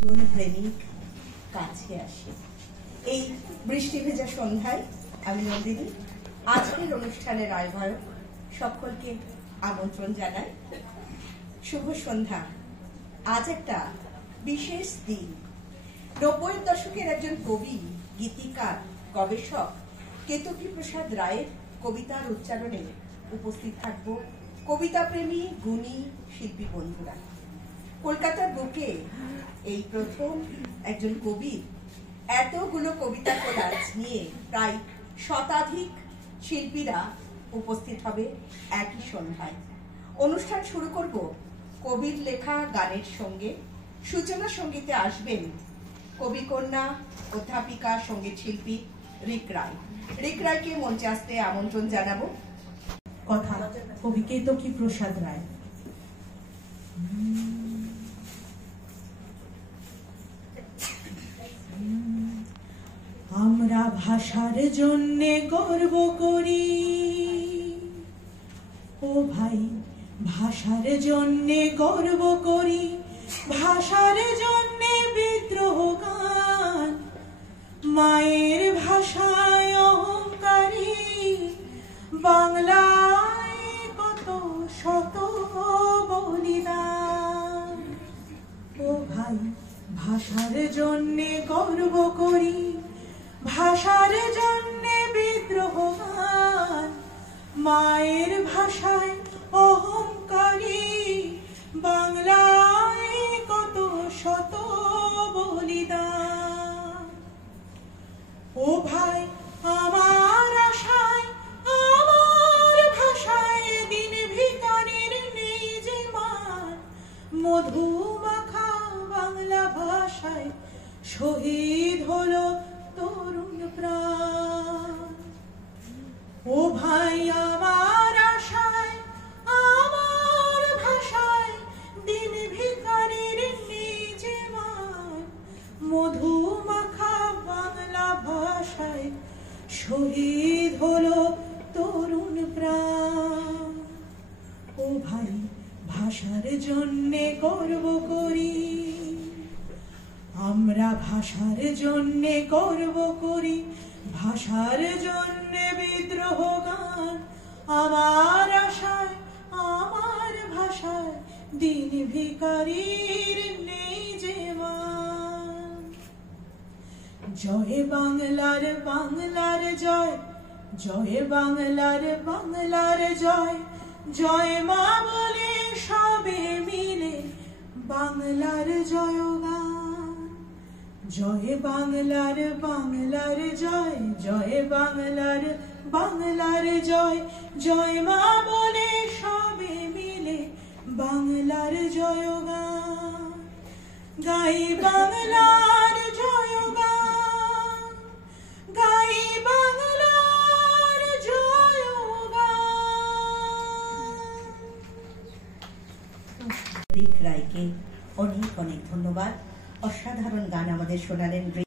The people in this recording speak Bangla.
প্রেমিক কাছে আসে। এই বৃষ্টি ভেজা সন্ধ্যায় আমি নন্দিনী আজকের অনুষ্ঠানের আয়োজক সকলকে আমন্ত্রণ জানাই। শুভ সন্ধ্যা। আজ একটা বিশেষ দিন। ৯০-এর দশকের একজন কবি, গীতিকার, গবেষক কেতকী প্রসাদ রায়ের কবিতার উচ্চারণে উপস্থিত থাকব কবিতা প্রেমী গুণী শিল্পী বন্ধুরা। কলকাতার বুকে এই প্রথম একজন কবি এতগুলো কবিতা কোলাজ নিয়ে প্রায় শতাধিক শিল্পীরা উপস্থিত হবে একই সন্ধ্যায়। অনুষ্ঠান শুরু করব কবির লেখা গানের সঙ্গে। সূচনা সঙ্গীতে আসবেন কবিকন্যা, অধ্যাপিকা, সঙ্গীত শিল্পী রিক রায়। রিক রায়কে মঞ্চে আসতে আমন্ত্রণ জানাবো। কথা কবি কেতকী প্রসাদ রায়। আমরা ভাষার জন্যে গর্ব করি, ও ভাই ভাষার জন্যে গর্ব করি, ভাষার জন্যে বিদ্রোহ গান, মায়ের ভাষায় অহংকারী বাংলায় কত শত বলিদান। ও ভাই ভাষার জন্যে গর্ব করি, ভাষার জন্যে বিদ্রোহ গান, মায়ের ভাষায় অহংকারী বাংলায় কত শত বলিদান। ও ভাই আমার আশায়, আমার ভাষায় দিন ভিখারির নেই যে মান, মধুমাখা বাংলা ভাষায় শহীদ হলো তরুণ প্রাণ। ও ভাই আমার আশায়, আমার ভাষায় দিন ভিখারির নেই যে মান, মধুমাখা বাংলা ভাষায় শহীদ হলো তরুণ প্রাণ। ও ভাই ভাষার জন্যে গর্ব করি, আমরা ভাষার জন্যে গর্ব করি, ভাষার জন্যে বিদ্রোহ গান, আমার আশায়, আমার ভাষায় দিন ভিখারির নেই যে মান। জয় বাংলার, বাংলার জয়, জয় বাংলার, বাংলার জয়, জয় মা বলে সবে মিলে বাংলার জয়গান। জয় বাংলার, বাংলার জয়, জয় বাংলার, বাংলার জয়, জয় মা বলে সবে মিলে বাংলার জয়গান। গাই বাংলার জয়গান, গাই বাংলার জয়গান। রিক রায়কে অনেক অনেক ধন্যবাদ। অসাধারণ গান আমাদের শোনালেন।